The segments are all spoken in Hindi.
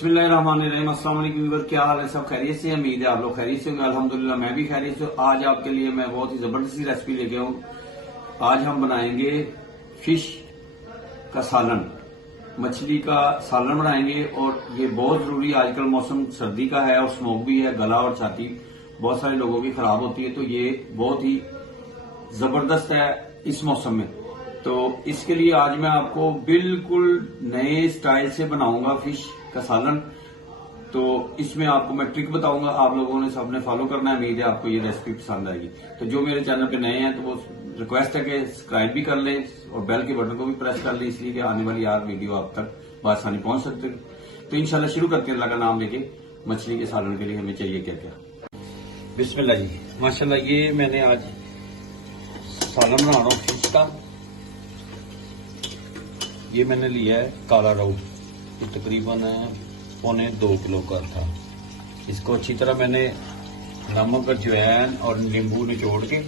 बिस्मिल्लाहिर्रहमानिर्रहीम। अस्सलाम वालेकुम व्यूअर, क्या हाल है? सब खैरियत से? उम्मीद है आप लोग खैरियत से होंगे। अल्हम्दुलिल्लाह मैं भी खैरियत से। आज आपके लिए मैं बहुत ही जबरदस्त रेसिपी लेके आऊँ। आज हम बनाएंगे फिश का सालन, मछली का सालन बनाएंगे। और ये बहुत जरूरी, आजकल मौसम सर्दी का है और स्मोक भी है, गला और छाती बहुत सारे लोगों की खराब होती है, तो ये बहुत ही जबरदस्त है इस मौसम में। तो इसके लिए आज मैं आपको बिल्कुल नए स्टाइल से बनाऊंगा फिश का सालन। तो इसमें आपको मैं ट्रिक बताऊंगा, आप लोगों ने सबने फॉलो करना है। उम्मीद है आपको ये रेसिपी पसंद आएगी। तो जो मेरे चैनल पे नए हैं तो वो रिक्वेस्ट है कि सब्सक्राइब भी कर लें और बेल के बटन को भी प्रेस कर लें, इसलिए कि आने वाली यार वीडियो आप तक बआसानी पहुंच सकते हैं। तो इंशाल्लाह शुरू करते हैं अल्लाह का नाम लेके। मछली के सालन के लिए हमें चाहिए क्या क्या। बिस्मिल्लाह जी, माशाल्लाह ये मैंने आज सालन बना रहा हूँ फिश का। ये मैंने लिया है काला रोहू, तो तकरीबन 1.25 किलो का था। इसको अच्छी तरह मैंने नमक और अजवाइन और नींबू निचोड़ के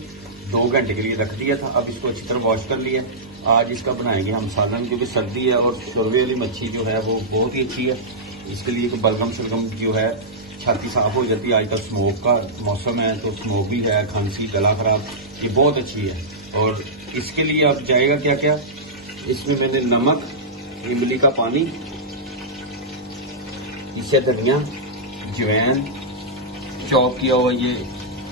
2 घंटे के लिए रख दिया था। अब इसको अच्छी तरह वॉश कर लिया। आज इसका बनाएंगे हम सालन, क्योंकि सर्दी है और शोरवे वाली मच्छी जो है वो बहुत ही अच्छी है। इसके लिए तो बलगम शलगम जो है, छाती साफ हो जाती है। आज तक स्मोक का मौसम है तो स्मोक भी है, खांसी गला खराब, ये बहुत अच्छी है। और इसके लिए अब जाएगा क्या क्या, इसमें मैंने नमक, इमली का पानी, इसे धनिया, अजवाइन, चॉप किया हुआ ये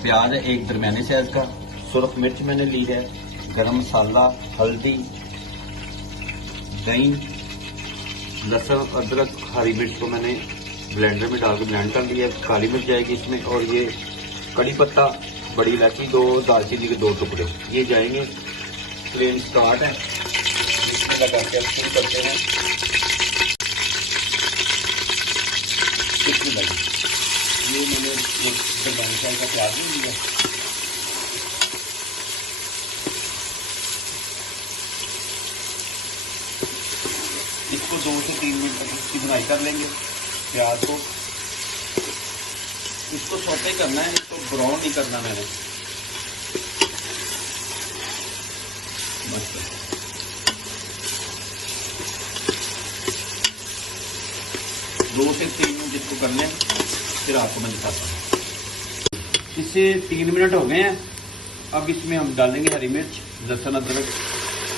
प्याज है एक दरमियाने साइज का, सुरख मिर्च मैंने ली है, गरम मसाला, हल्दी, दही, लहसुन, अदरक, हरी मिर्च को मैंने ब्लेंडर में डाल के ब्लेंड कर लिया। काली मिर्च जाएगी इसमें, और ये कड़ी पत्ता, बड़ी इलायची, 2 दालचीनी के 2 टुकड़े, ये जाएंगे। फ्लेम स्टार्ट है, इसमें लगा के शुरू करते हैं। इसमें लगी ये मैंने दरबानी चाय का प्याज भी लिया। इसको 2 से 3 मिनट तक इसकी भुनाई कर लेंगे प्याज को। इसको सौते करना है, इसको ब्राउन नहीं करना मैंने। मस्त 2 से 3 मिनट इसको कर लें, फिर आपको मैं दिखाता हूँ। इससे 3 मिनट हो गए हैं। अब इसमें हम डालेंगे हरी मिर्च, लहसुन, अदरक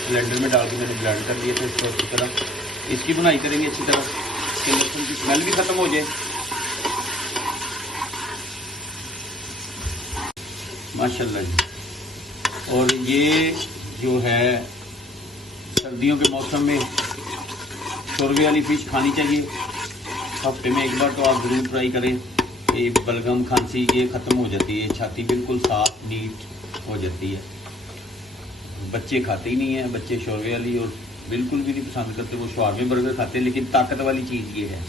ब्लेंडर में डाल के मैंने ब्लेंड कर लिया। तो इसको अच्छी तरह इसकी बुनाई करेंगे अच्छी तरह कि लहसुन की स्मेल भी खत्म हो जाए। माशाल्लाह जी। और ये जो है सर्दियों के मौसम में शोरबे वाली फिश खानी चाहिए। हफ्ते में एक बार तो आप जरूर ट्राई करें। ये बलगम खांसी ये खत्म हो जाती है, छाती बिल्कुल साफ नीट हो जाती है। बच्चे खाते ही नहीं है, बच्चे शोरबे वाली और बिल्कुल भी नहीं पसंद करते, वो शवारमे बर्गर खाते हैं। लेकिन ताकत वाली चीज़ ये है।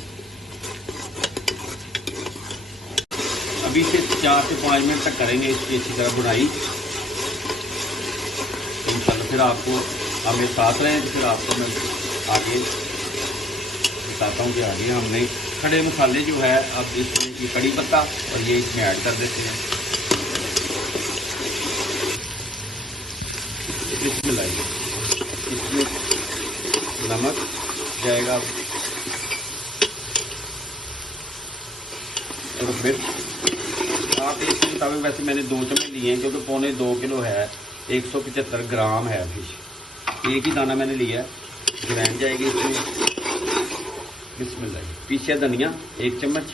अभी से 4 से 5 मिनट तक करेंगे इसकी अच्छी तरह बुनाई। इंशाल्लाह फिर आपको, आप मेरे साथ रहें तो फिर आपको मैं आगे बताता हूँ कि आगे हमने खड़े मसाले जो है, अब इसमें ये कड़ी पत्ता और ये इसमें ऐड कर देते हैं। इसमें लाइए, इसमें नमक जाएगा और मिर्च आप इसके मुताबिक, वैसे मैंने 2 चम्मच लिए हैं क्योंकि 2.25 किलो है, 175 ग्राम है फिश। एक ही दाना मैंने लिया है। अजवाइन जाएगी इसमें। बिस्मिल्लाह। पीछे धनिया 1 चम्मच।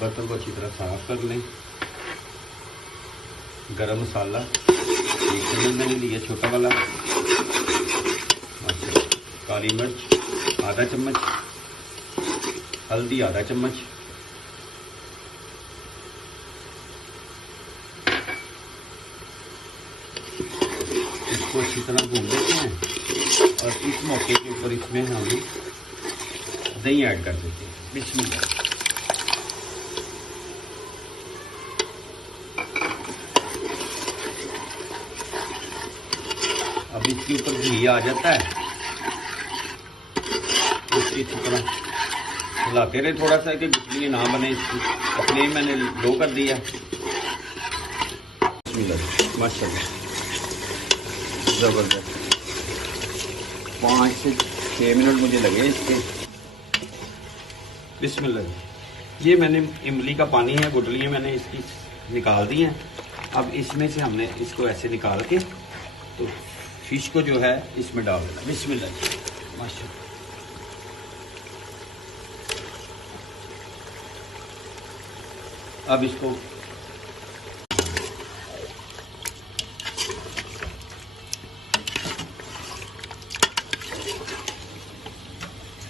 बर्तन को अच्छी तरह साफ कर लें। गरम मसाला 1 चम्मच मैंने लिया छोटा वाला। अच्छा, काली मिर्च आधा चम्मच, हल्दी आधा चम्मच, इसको अच्छी तरह भून लेते हैं। और इस मौके के ऊपर इसमें हम दही ऐड कर देते हैं। बिस्मिल्लाह। अब इसके ऊपर घी आ जाता है, इसकी अच्छी तरह हिलाते रहे थोड़ा सा कि गुठलियाँ ना बने। इसकी फ्लेम मैंने लो कर दिया। बिस्मिल्लाह। माशाल्लाह जबरदस्त। 5 से 6 मिनट मुझे लगे इसके। बिस्मिल्लाह जी, ये मैंने इमली का पानी है, गुटलियाँ मैंने इसकी निकाल दी हैं। अब इसमें से हमने इसको ऐसे निकाल के तो फिश को जो है इसमें डाल देना। बिस्मिल्लाह जी, माशाल्लाह। अब इसको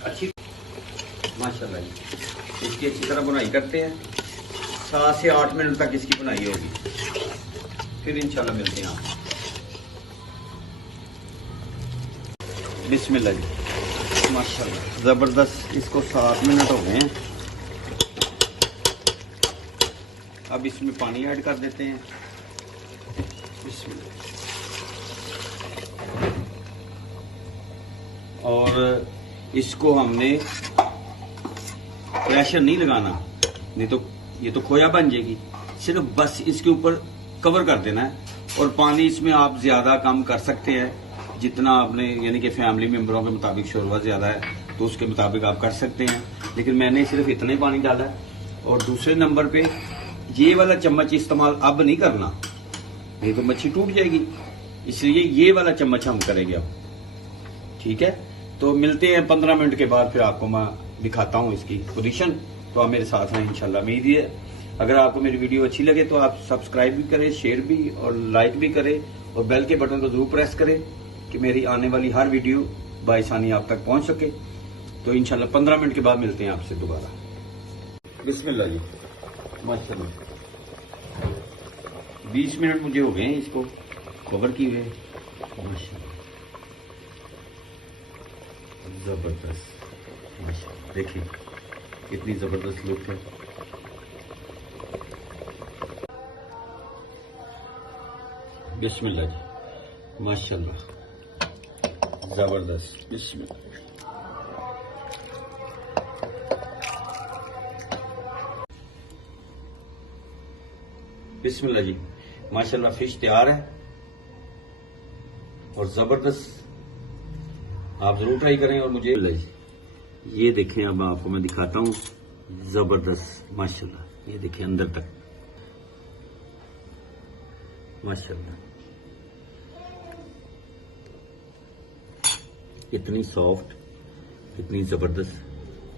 अच्छी माशाल्लाह जी इसकी अच्छी तरह बुनाई करते हैं। 7 से 8 मिनट तक इसकी बुनाई होगी, फिर इंशाल्लाह मिलते हैं आप। बिस्मिल्लाह जी, माशाल्लाह ज़बरदस्त। इसको 7 मिनट हो गए हैं। अब इसमें पानी ऐड कर देते हैं। बिस्मिल्लाह। और इसको हमने प्रेशर नहीं लगाना, नहीं तो ये तो खोया बन जाएगी। सिर्फ बस इसके ऊपर कवर कर देना है। और पानी इसमें आप ज्यादा कम कर सकते हैं, जितना आपने यानी कि फैमिली मेंबरों के मुताबिक शोरबा ज्यादा है तो उसके मुताबिक आप कर सकते हैं, लेकिन मैंने सिर्फ इतना ही पानी डाला है। और दूसरे नंबर पे ये वाला चम्मच इस्तेमाल अब नहीं करना, नहीं तो मच्छी टूट जाएगी, इसलिए ये वाला चम्मच हम करेंगे अब। ठीक है, तो मिलते हैं 15 मिनट के बाद, फिर आपको मैं दिखाता हूँ इसकी पोजीशन। तो आप मेरे साथ हैं इंशाल्लाह। उम्मीद है अगर आपको मेरी वीडियो अच्छी लगे तो आप सब्सक्राइब भी करें, शेयर भी और लाइक भी करें, और बेल के बटन को जरूर प्रेस करें कि मेरी आने वाली हर वीडियो बाइसानी आप तक पहुंच सके। तो इंशाल्लाह 15 मिनट के बाद मिलते हैं आपसे दोबारा। बिस्मिल्लाह जी, माशाल्लाह 20 मिनट मुझे हो गए हैं इसको कवर किए हुए। माशाल्लाह जबरदस्त, माशाल्लाह देखिए कितनी जबरदस्त लुक है। बिस्मिल्लाह जी, माशाल्लाह जबरदस्त। बिस्मिल्लाह। बिस्मिल्लाह जी, माशाल्लाह फिश तैयार है और जबरदस्त। आप जरूर ट्राई करें। और मुझे ये देखें, अब आपको मैं दिखाता हूँ, जबरदस्त माशाल्लाह। ये देखें अंदर तक, माशाल्लाह इतनी सॉफ्ट, इतनी जबरदस्त,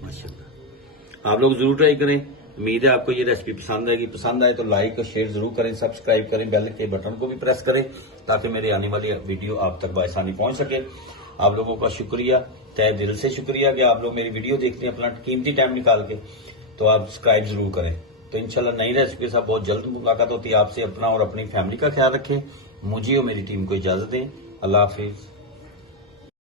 माशाल्लाह। आप लोग जरूर ट्राई करें। उम्मीद है आपको ये रेसिपी पसंद आएगी। पसंद आए तो लाइक और शेयर जरूर करें, सब्सक्राइब करें, बेल के बटन को भी प्रेस करें ताकि मेरे आने वाली वीडियो आप तक बआसानी पहुंच सके। आप लोगों का शुक्रिया, तहे दिल से शुक्रिया कि आप लोग मेरी वीडियो देखते हैं अपना कीमती टाइम निकाल के। तो आप सब्सक्राइब जरूर करें। तो इंशाल्लाह नई रेसिपी के साथ बहुत जल्द मुलाकात होती है आपसे। अपना और अपनी फैमिली का ख्याल रखें। मुझे और मेरी टीम को इजाजत दें। अल्लाह हाफिज।